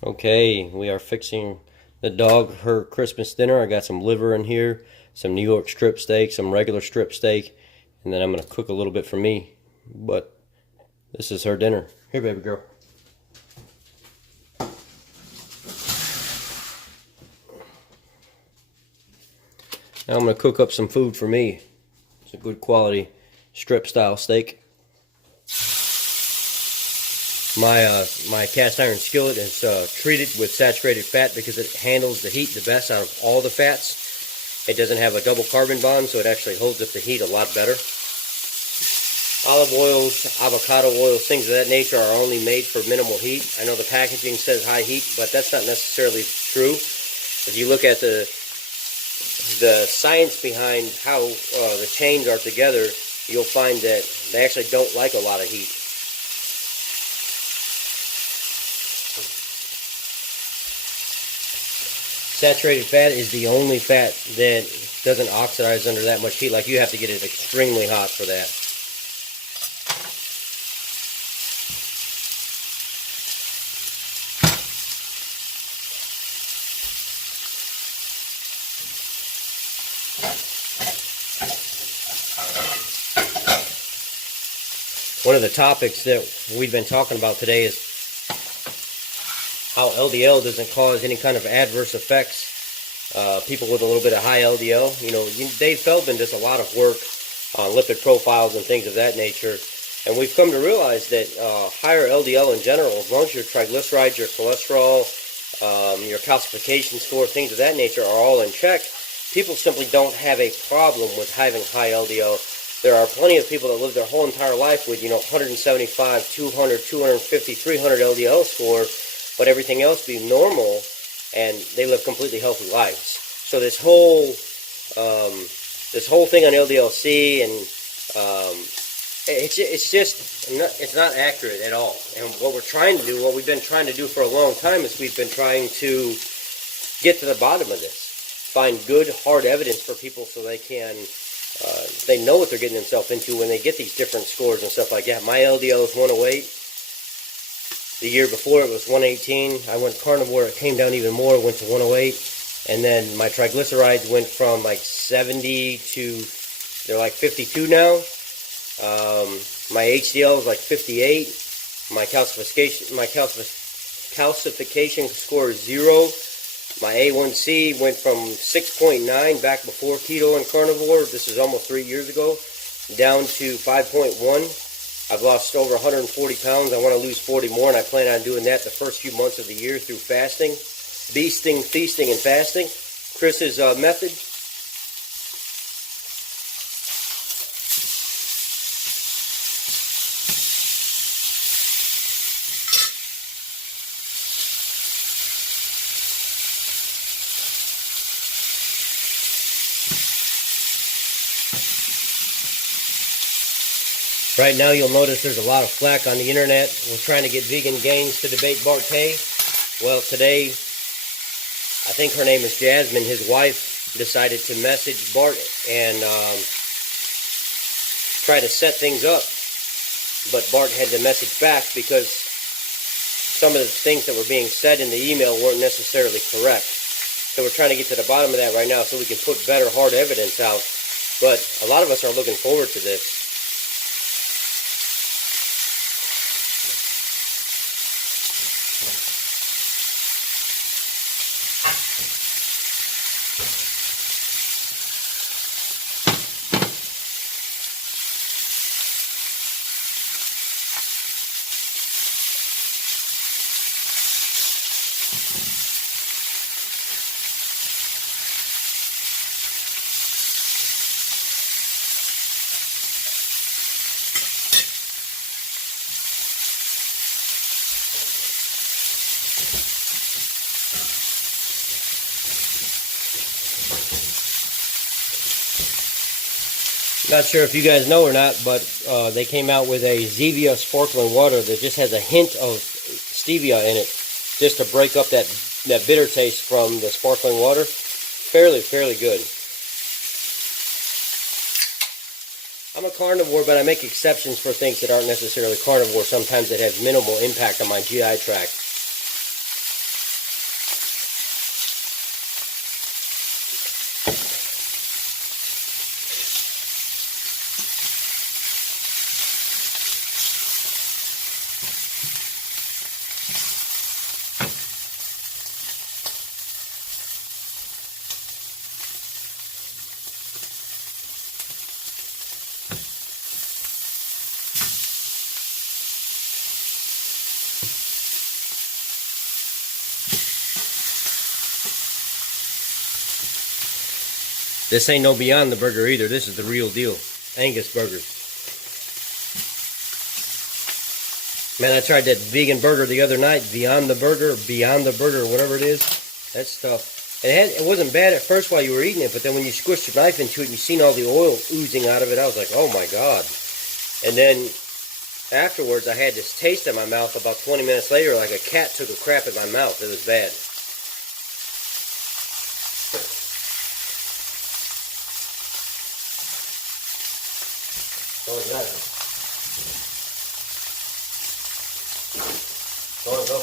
Okay, we are fixing the dog her Christmas dinner. I got some liver in here, some New York strip steak, some regular strip steak, and then I'm going to cook a little bit for me. But this is her dinner. Here, baby girl. Now I'm going to cook up some food for me. It's a good quality strip style steak. My cast iron skillet is treated with saturated fat because it handles the heat the best out of all the fats. It doesn't have a double carbon bond, so it actually holds up the heat a lot better. Olive oils, avocado oils, things of that nature are only made for minimal heat. I know the packaging says high heat, but that's not necessarily true. If you look at the science behind how the chains are together, you'll find that they actually don't like a lot of heat. Saturated fat is the only fat that doesn't oxidize under that much heat. Like, you have to get it extremely hot for that. One of the topics that we've been talking about today is how LDL doesn't cause any kind of adverse effects. People with a little bit of high LDL, Dave Feldman does a lot of work on lipid profiles and things of that nature, and we've come to realize that higher LDL in general, as long as your triglycerides, your cholesterol, your calcification score, things of that nature are all in check, people simply don't have a problem with having high LDL. There are plenty of people that live their whole entire life with 175, 200, 250, 300 LDL score, but everything else be normal, and they live completely healthy lives. So this whole thing on LDL-C, and it's not accurate at all. And what we've been trying to do for a long time, is we've been trying to get to the bottom of this, find good hard evidence for people so they know what they're getting themselves into when they get these different scores and stuff like that. My LDL is 108. The year before it was 118. I went carnivore, it came down even more, went to 108. And then my triglycerides went from like 70 to, they're like 52 now. My HDL is like 58. My calcification score is 0. My A1C went from 6.9 back before keto and carnivore, this is almost 3 years ago, down to 5.1. I've lost over 140 pounds. I want to lose 40 more, and I plan on doing that the first few months of the year through fasting. Beasting, feasting, and fasting. Chris's method. Right now, you'll notice there's a lot of flack on the internet. We're trying to get vegan gangs to debate Bart Kay. Well, today, I think her name is Jasmine, his wife, decided to message Bart and try to set things up. But Bart had to message back because some of the things that were being said in the email weren't necessarily correct. So we're trying to get to the bottom of that right now so we can put better hard evidence out. But a lot of us are looking forward to this. Not sure if you guys know or not, but they came out with a Zevia sparkling water that just has a hint of stevia in it, just to break up that bitter taste from the sparkling water. Fairly good. I'm a carnivore, but I make exceptions for things that aren't necessarily carnivore, sometimes that have minimal impact on my GI tract. This ain't no Beyond the Burger either. This is the real deal. Angus burgers. Man, I tried that vegan burger the other night. Beyond the Burger, whatever it is. That stuff. It wasn't bad at first while you were eating it, but then when you squished your knife into it and you seen all the oil oozing out of it, I was like, oh my God. And then afterwards, I had this taste in my mouth about 20 minutes later, like a cat took a crap in my mouth. It was bad. Oh, yeah. Go.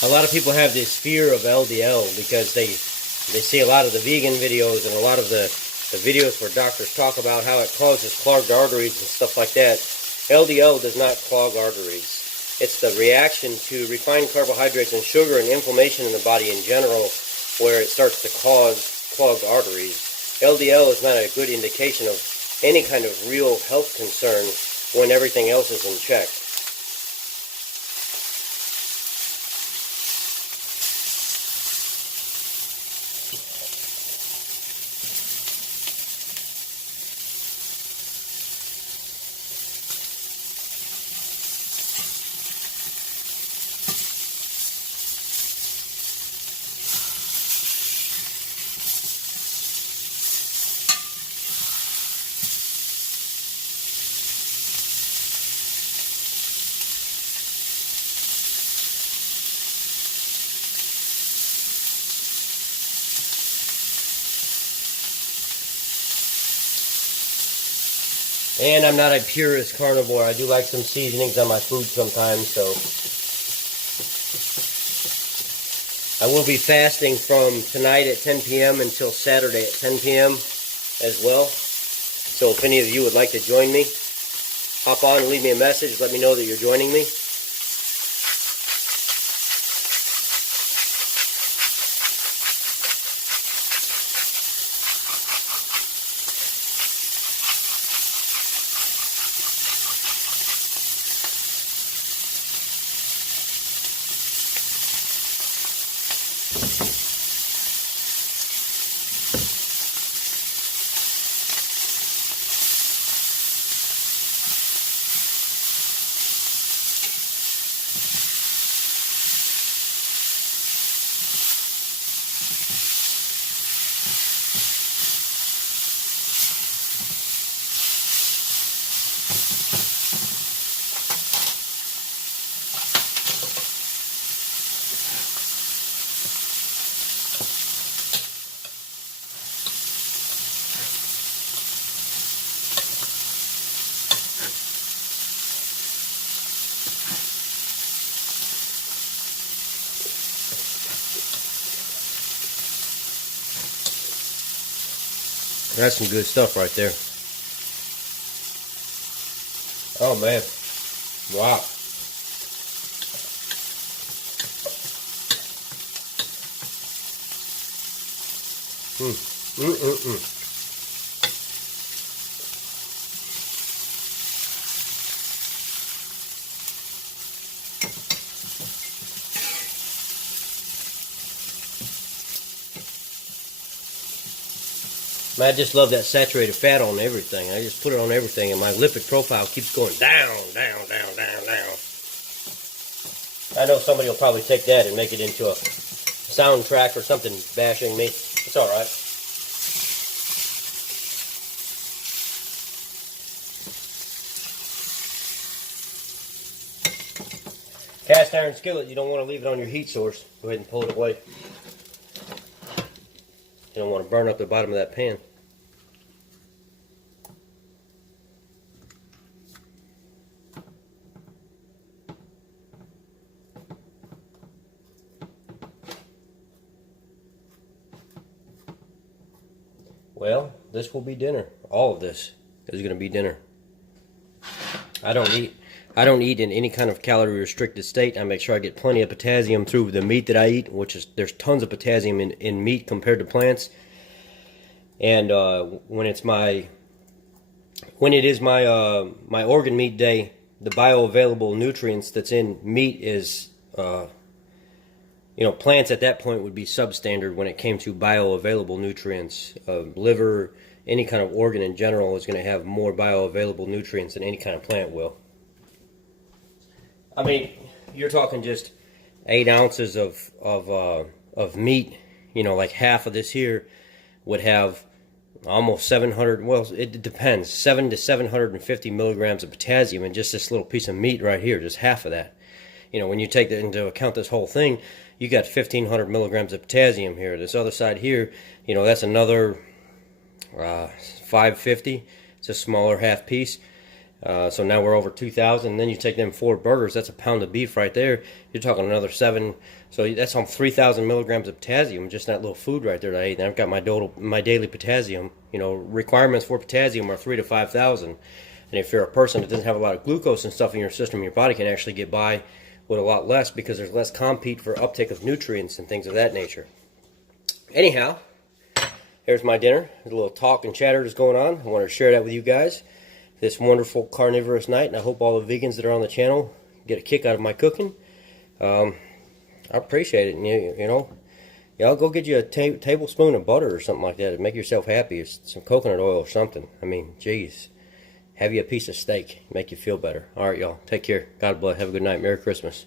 A lot of people have this fear of LDL because they see a lot of the vegan videos and a lot of the videos where doctors talk about how it causes clogged arteries and stuff like that. LDL does not clog arteries. It's the reaction to refined carbohydrates and sugar and inflammation in the body in general where it starts to cause clogged arteries. LDL is not a good indication of any kind of real health concern when everything else is in check. And I'm not a purist carnivore. I do like some seasonings on my food sometimes, so I will be fasting from tonight at 10 p.m. until Saturday at 10 p.m. as well. So if any of you would like to join me, hop on and leave me a message. Let me know that you're joining me. That's some good stuff right there. Oh man. Wow. I just love that saturated fat on everything. I just put it on everything, and my lipid profile keeps going down, down, down, down, down. I know somebody will probably take that and make it into a soundtrack or something bashing me. It's all right. Cast iron skillet, you don't want to leave it on your heat source. Go ahead and pull it away. You don't want to burn up the bottom of that pan. Well, this will be dinner. All of this is going to be dinner. I don't eat in any kind of calorie restricted state. I make sure I get plenty of potassium through the meat that I eat, which is, there's tons of potassium in meat compared to plants. And when it is my my organ meat day, the bioavailable nutrients that's in meat is plants at that point would be substandard when it came to bioavailable nutrients. Liver, any kind of organ in general is going to have more bioavailable nutrients than any kind of plant will. I mean, you're talking just 8 ounces of meat. Like half of this here would have almost 700. Well, it depends. 7 to 750 milligrams of potassium in just this little piece of meat right here. Just half of that. When you take that into account, this whole thing, you got 1,500 milligrams of potassium here. This other side here, that's another 550. It's a smaller half piece. So now we're over 2,000. Then you take them 4 burgers, that's a pound of beef right there. You're talking another 7. So that's on 3,000 milligrams of potassium, just that little food right there that I ate. And I've got my daily potassium. Requirements for potassium are 3,000 to 5,000. And if you're a person that doesn't have a lot of glucose and stuff in your system, your body can actually get by with a lot less because there's less compete for uptake of nutrients and things of that nature. Anyhow, here's my dinner. There's a little talk and chatter that's going on. I wanted to share that with you guys this wonderful carnivorous night, and I hope all the vegans that are on the channel get a kick out of my cooking. I appreciate it. Y'all go get you a tablespoon of butter or something like that and make yourself happy. It's some coconut oil or something. I mean, geez. Have you a piece of steak. Make you feel better. All right, y'all. Take care. God bless. Have a good night. Merry Christmas.